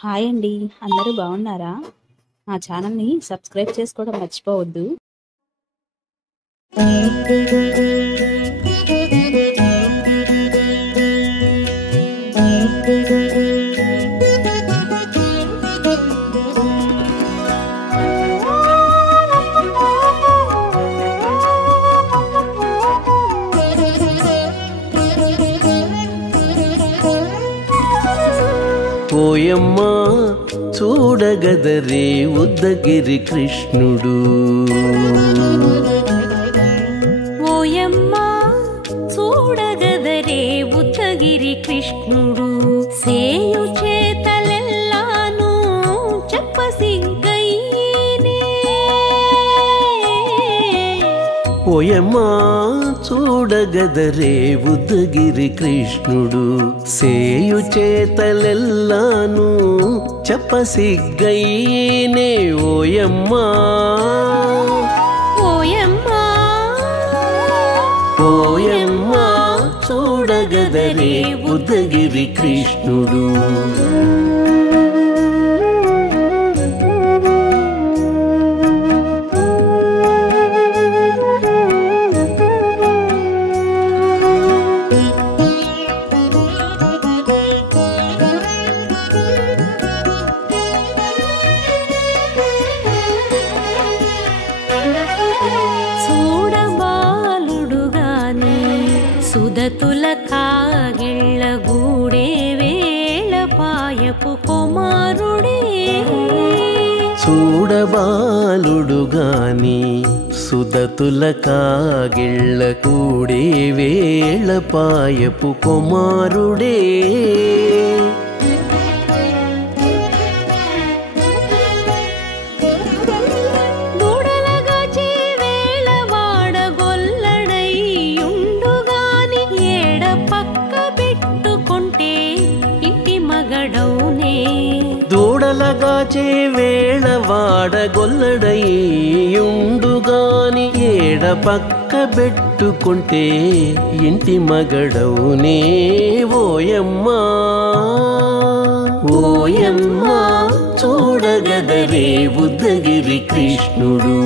Hi అండి. అందరూ బాగున్నారా? మా ఛానల్‌ని సబ్స్క్రైబ్ చేసుకోవడం మర్చిపోవద్దు. ఓయమ్మా చూడగదరే ఉద్దగిరి కృష్ణుడు. ఓయమ్మా చూడగదరే ఉద్దగిరి కృష్ణుడు. సేయు చేతలెల్లాను చెప్పసిగ్గైనే. ఓయమ్మా చూడగదరే ఉద్దగిరి కృష్ణుడు. సేయు చేతలెల్లాను చెప్పసిగ్గైనే. ఓయమ్మా ఓయమ్మా ఓయమ్మా చూడగదరే ఉద్దగిరి కృష్ణుడు. చూడబాలుడుగాని సుదతుల కాగిళ్ళ గూడే వేళ పాయపు కుమారుడే. చూడబాలుడుగాని సుదతుల కాగిళ్ళ కూడే వేళ పాయపు కుమారుడే. దూడలగాచే వేళ వాడగొల్లడైయుండుగాని ఏడ పక్క పెట్టుకుంటే ఇంటి మగడౌనే. దూడలగాచే వేళ వాడగొల్లడయ్యుండుగాని ఏడ పక్క పెట్టుకుంటే ఇంటి మగడవునే. ఓయమ్మా ఓయమ్మా చూడగదరే ఉద్దగిరి కృష్ణుడు.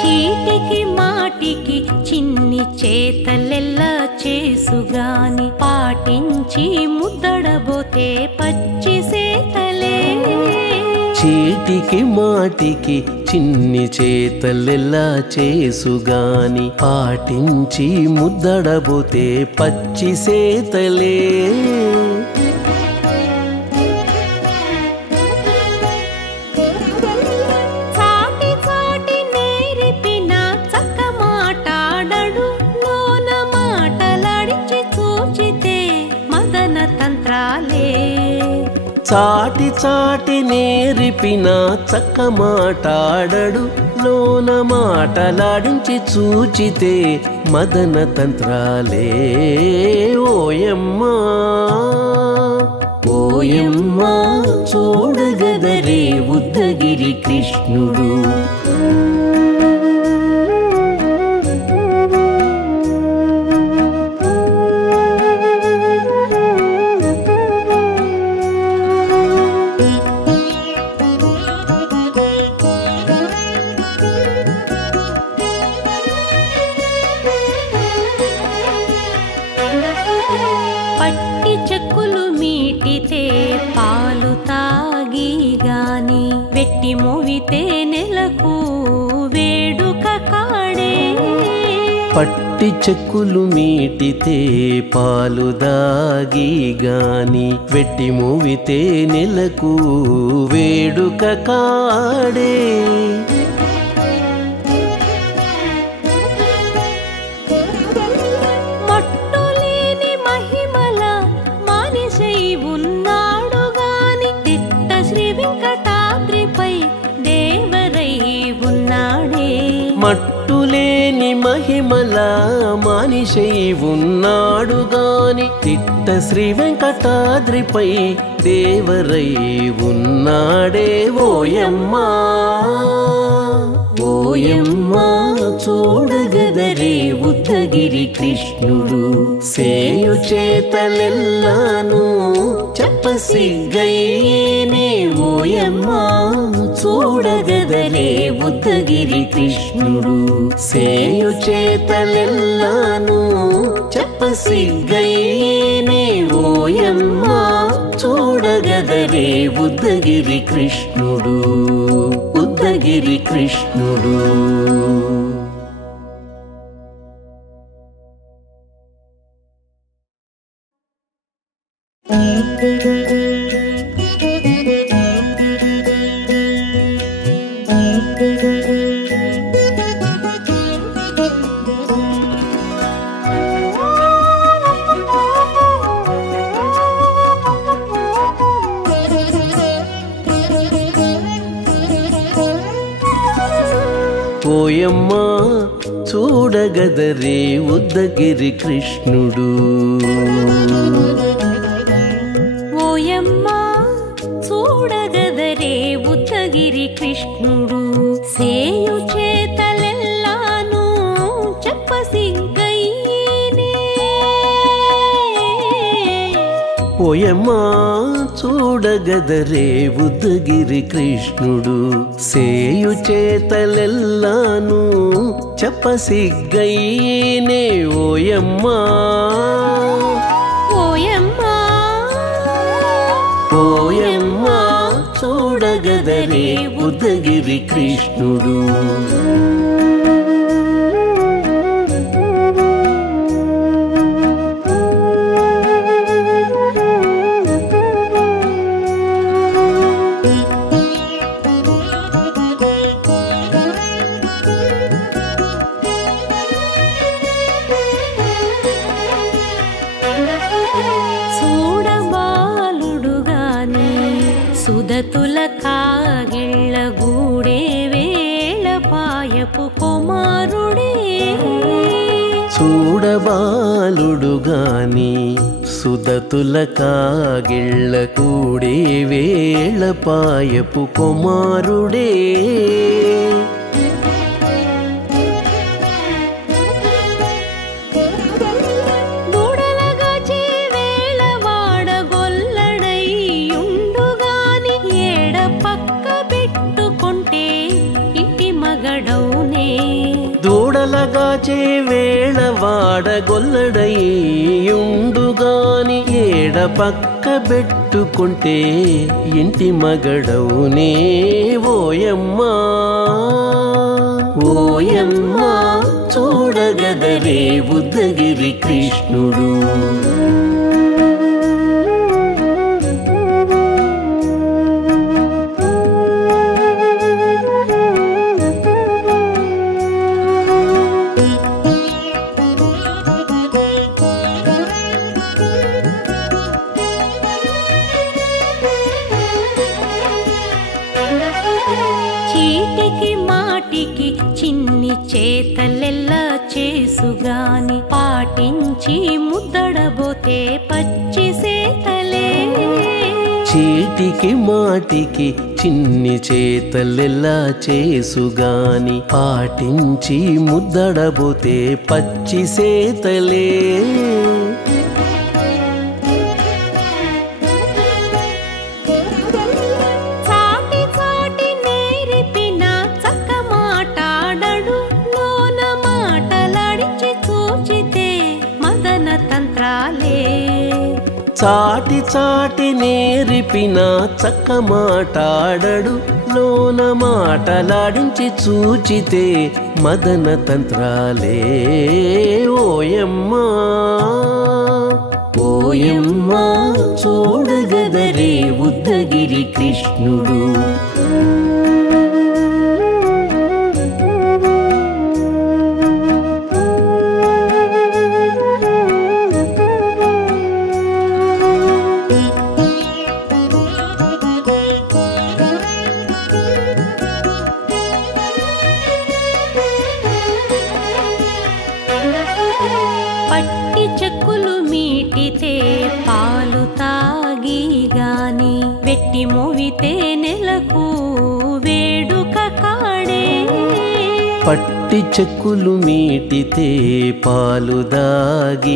చీటికి మాటికి చిన్ని చేతలెల్లా చేసుగాని పాటించి ముద్దడబోతే పచ్చి సేతలే. చీటికి మాటికి చిన్ని చేతలెల్లా చేసుగాని పాటించి ముద్దడబోతే పచ్చి సేతలే. చాటి చాటి నేరిపిన చక్క మాటాడడు లోన మాటలాడించి చూచితే మదన తంత్రాలే. చాటి చాటి నేరిపిన చక్క మాటాడడు లోన మాటలాడించి చూచితే మదన తంత్రాలే. ఓయమ్మా ఓయమ్మా చూడగదరే ఉద్దగిరి కృష్ణుడు. పట్టి చెక్కులు మీటితే పాలు తాగి గాని వెట్టి మోవితే నెలకు వేడుక కాడే. పట్టి చెక్కులు మీటితే పాలు దాగి గాని వెట్టి మూవితే నెలకు వేడుక కాడే. మట్టులేని మహిమల మానిసై ఉన్నాడు గాని తిట్ట శ్రీ వెంకటాద్రిపై దేవరై ఉన్నాడే. మట్టులేని మహిమల నెల మనిషై ఉన్నాడు గాని తిట్ట శ్రీ వెంకటాద్రిపై దేవరై ఉన్నాడే ఓయమ్మా ఓయమ్మా చూడగదరే ఉద్దగిరి కృష్ణుడు సేయు చేతలెల్లాను చెప్పసిగ్గయ్యేనే ఓయమ్మా చూడగదరే ఉద్దగిరి కృష్ణుడు సేయు చేతలెల్లాను చెప్పసిగ్గయ్యేనే ఓయమ్మా చూడగదరే ఉద్దగిరి కృష్ణుడు ఉద్దగిరి కృష్ణుడు. ఓయమ్మా చూడగదరే ఉద్దగిరి కృష్ణుడు ఓయమ్మా చూడగదరే ఉద్దగిరి కృష్ణుడు సేయు చేతలెల్లాను చెప్పసిగ్గయ్యేనే ఓయమ్మా చూడగదరే ఉద్దగిరి కృష్ణుడు సేయు చేతలెల్లాను చెప్పసిగ్గయ్యేనే ఓయమ్మా ఓయమ్మా ఓయమ్మా చూడగదరే ఉద్దగిరి కృష్ణుడు. సుదతుల కాగిళ్ళ గూడే వేళ పాయపు కుమారుడే చూడబాలుడు గాని సుదతుల కాగిళ్ళ కూడే వేళ పాయపు కుమారుడే దూడలగాచే వేళ వాడగొల్లడయ్యుండుగాని ఏడ పక్క పెట్టుకుంటే ఇంటి మగడవునే ఓయమ్మా ఓయమ్మా చూడగదరే ఉద్దగిరి కృష్ణుడు. చీటికి మాటికి చిన్ని చేతలెల్లా చేసుగాని పాటించి ముద్దడబోతే పచ్చి సేతలే చీటికి మాటికి చిన్ని చేతలెల్లా చేసుగాని పాటించి ముద్దడబోతే పచ్చి సేతలే చాటి చాటి నేరిపిన చక్క మాటాడడు లోన మాటలాడించి చూచితే మదన తంత్రాలే ఓయమ్మా ఓయమ్మా చూడగదరే ఉద్దగిరి కృష్ణుడు. పట్టి చెక్కులు మీటితే పాలు తాగి గాని వెట్టి మోవితే నెలకు వేడుక కాడే పట్టి చెక్కులు మీటితే పాలు దాగి